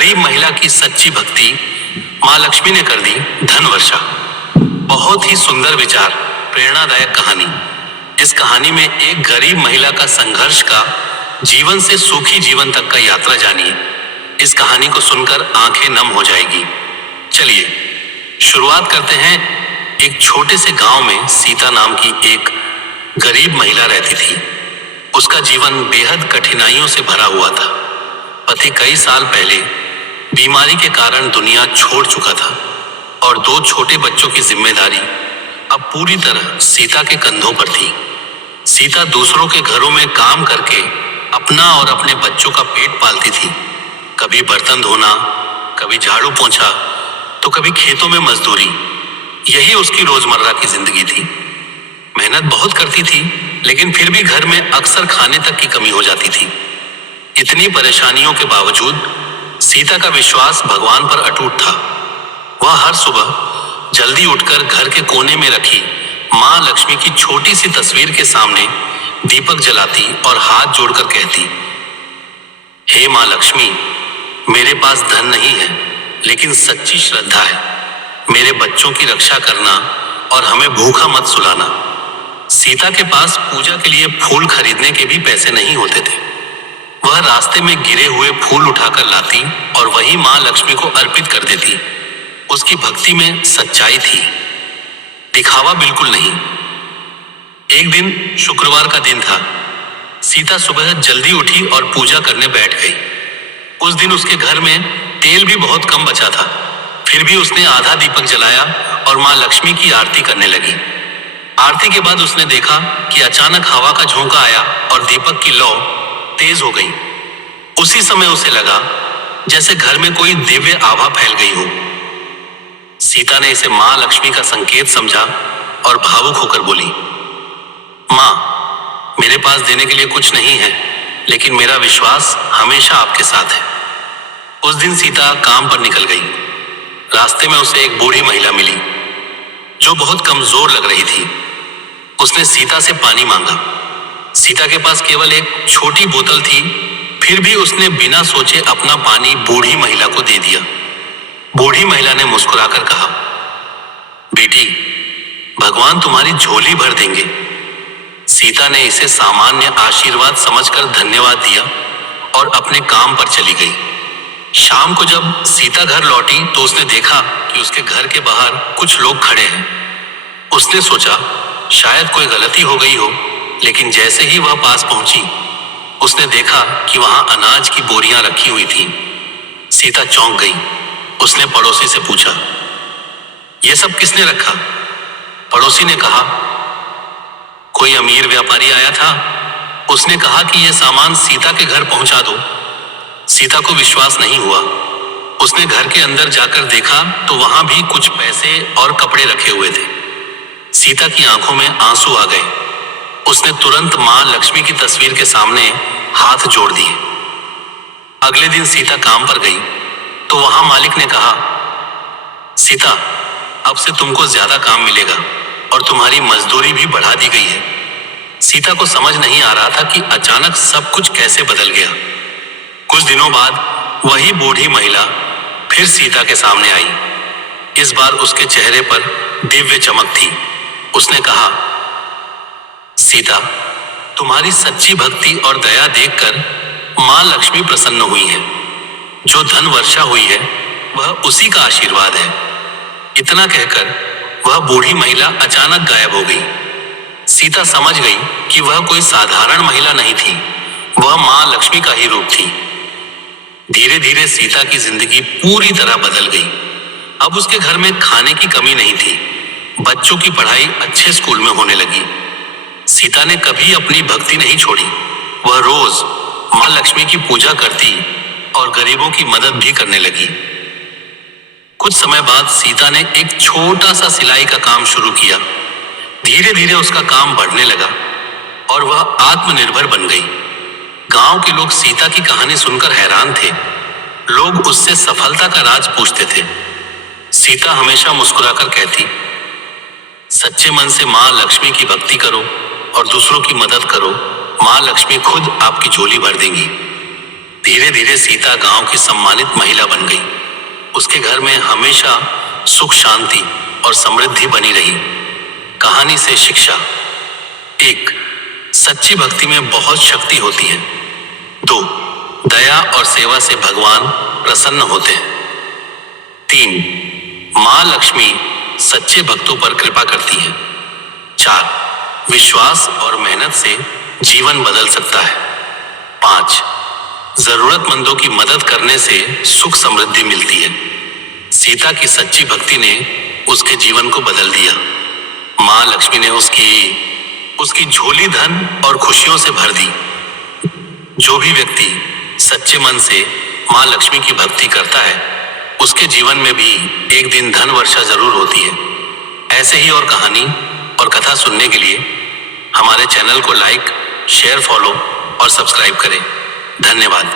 गरीब महिला की सच्ची भक्ति, माँ लक्ष्मी ने कर दी धन वर्षा। बहुत ही सुंदर विचार, प्रेरणादायक कहानी। इस कहानी में एक गरीब महिला का संघर्ष का जीवन से सुखी जीवन तक का यात्रा जानिए। इस कहानी को सुनकर आंखें नम हो जाएगी। चलिए शुरुआत करते हैं। एक छोटे से गांव में सीता नाम की एक गरीब महिला रहती थी। उसका जीवन बेहद कठिनाइयों से भरा हुआ था। पति कई साल पहले बीमारी के कारण दुनिया छोड़ चुका था और 2 छोटे बच्चों की जिम्मेदारी अब पूरी तरह सीता के कंधों पर थी। सीता दूसरों के घरों में काम करके अपना और अपने बच्चों का पेट पालती थी। कभी बर्तन धोना, कभी झाड़ू पोंछा, तो कभी खेतों में मजदूरी। यही उसकी रोजमर्रा की जिंदगी थी। मेहनत बहुत करती थी, लेकिन फिर भी घर में अक्सर खाने तक की कमी हो जाती थी। इतनी परेशानियों के बावजूद सीता का विश्वास भगवान पर अटूट था। वह हर सुबह जल्दी उठकर घर के कोने में रखी माँ लक्ष्मी की छोटी सी तस्वीर के सामने दीपक जलाती और हाथ जोड़कर कहती, हे माँ लक्ष्मी, मेरे पास धन नहीं है, लेकिन सच्ची श्रद्धा है। मेरे बच्चों की रक्षा करना और हमें भूखा मत सुलाना। सीता के पास पूजा के लिए फूल खरीदने के भी पैसे नहीं होते थे। वह रास्ते में गिरे हुए फूल उठाकर लाती और वही माँ लक्ष्मी को अर्पित कर देती। उसकी भक्ति में सच्चाई थी, दिखावा बिल्कुल नहीं। एक दिन शुक्रवार का दिन था। सीता सुबह जल्दी उठी और पूजा करने बैठ गई। उस दिन उसके घर में तेल भी बहुत कम बचा था। फिर भी उसने आधा दीपक जलाया और माँ लक्ष्मी की आरती करने लगी। आरती के बाद उसने देखा कि अचानक हवा का झोंका आया और दीपक की लौ तेज हो गई। उसी समय उसे लगा जैसे घर में कोई दिव्य आभा फैल गई हो। सीता ने इसे माँ लक्ष्मी का संकेत समझा और भावुक होकर बोली, माँ, मेरे पास देने के लिए कुछ नहीं है, लेकिन मेरा विश्वास हमेशा आपके साथ है। उस दिन सीता काम पर निकल गई। रास्ते में उसे एक बूढ़ी महिला मिली जो बहुत कमजोर लग रही थी। उसने सीता से पानी मांगा। सीता के पास केवल एक छोटी बोतल थी, फिर भी उसने बिना सोचे अपना पानी बूढ़ी महिला को दे दिया। बूढ़ी महिला ने मुस्कुराकर कहा, बेटी, भगवान तुम्हारी झोली भर देंगे। सीता ने इसे सामान्य आशीर्वाद समझकर धन्यवाद दिया और अपने काम पर चली गई। शाम को जब सीता घर लौटी तो उसने देखा कि उसके घर के बाहर कुछ लोग खड़े हैं। उसने सोचा शायद कोई गलती हो गई हो, लेकिन जैसे ही वह पास पहुंची, उसने देखा कि वहां अनाज की बोरियां रखी हुई थीं। सीता चौंक गई। उसने पड़ोसी से पूछा, यह सब किसने रखा? पड़ोसी ने कहा, कोई अमीर व्यापारी आया था। उसने कहा कि यह सामान सीता के घर पहुंचा दो। सीता को विश्वास नहीं हुआ। उसने घर के अंदर जाकर देखा तो वहां भी कुछ पैसे और कपड़े रखे हुए थे। सीता की आंखों में आंसू आ गए। उसने तुरंत मां लक्ष्मी की तस्वीर के सामने हाथ जोड़ दिए। अगले दिन सीता काम पर गई तो वहां मालिक ने कहा, सीता, अब से तुमको ज्यादा काम मिलेगा और तुम्हारी मजदूरी भी बढ़ा दी गई है। सीता को समझ नहीं आ रहा था कि अचानक सब कुछ कैसे बदल गया। कुछ दिनों बाद वही बूढ़ी महिला फिर सीता के सामने आई। इस बार उसके चेहरे पर दिव्य चमक थी। उसने कहा, सीता, तुम्हारी सच्ची भक्ति और दया देखकर मां लक्ष्मी प्रसन्न हुई है। जो धन वर्षा हुई है वह उसी का आशीर्वाद है। इतना कहकर वह बूढ़ी महिला अचानक गायब हो गई। सीता समझ गई कि वह कोई साधारण महिला नहीं थी, वह मां लक्ष्मी का ही रूप थी। धीरे धीरे सीता की जिंदगी पूरी तरह बदल गई। अब उसके घर में खाने की कमी नहीं थी। बच्चों की पढ़ाई अच्छे स्कूल में होने लगी। सीता ने कभी अपनी भक्ति नहीं छोड़ी। वह रोज मां लक्ष्मी की पूजा करती और गरीबों की मदद भी करने लगी। कुछ समय बाद सीता ने एक छोटा सा सिलाई का काम शुरू किया। धीरे धीरे उसका काम बढ़ने लगा और वह आत्मनिर्भर बन गई। गांव के लोग सीता की कहानी सुनकर हैरान थे। लोग उससे सफलता का राज पूछते थे। सीता हमेशा मुस्कुराकर कहती, सच्चे मन से मां लक्ष्मी की भक्ति करो और दूसरों की मदद करो, मां लक्ष्मी खुद आपकी झोली भर देंगी। धीरे धीरे सीता गांव की सम्मानित महिला बन गई। उसके घर में हमेशा सुख शांति और समृद्धि बनी रही। कहानी से शिक्षा: 1. सच्ची भक्ति में बहुत शक्ति होती है। 2. दया और सेवा से भगवान प्रसन्न होते हैं। 3. मां लक्ष्मी सच्चे भक्तों पर कृपा करती है। 4. विश्वास और मेहनत से जीवन बदल सकता है। 5. जरूरतमंदों की मदद करने से सुख समृद्धि मिलती है। सीता की सच्ची भक्ति ने उसके जीवन को बदल दिया। मां लक्ष्मी ने उसकी झोली धन और खुशियों से भर दी। जो भी व्यक्ति सच्चे मन से मां लक्ष्मी की भक्ति करता है, उसके जीवन में भी एक दिन धन वर्षा जरूर होती है। ऐसे ही और कहानी और कथा सुनने के लिए हमारे चैनल को लाइक, शेयर, फॉलो और सब्सक्राइब करें। धन्यवाद।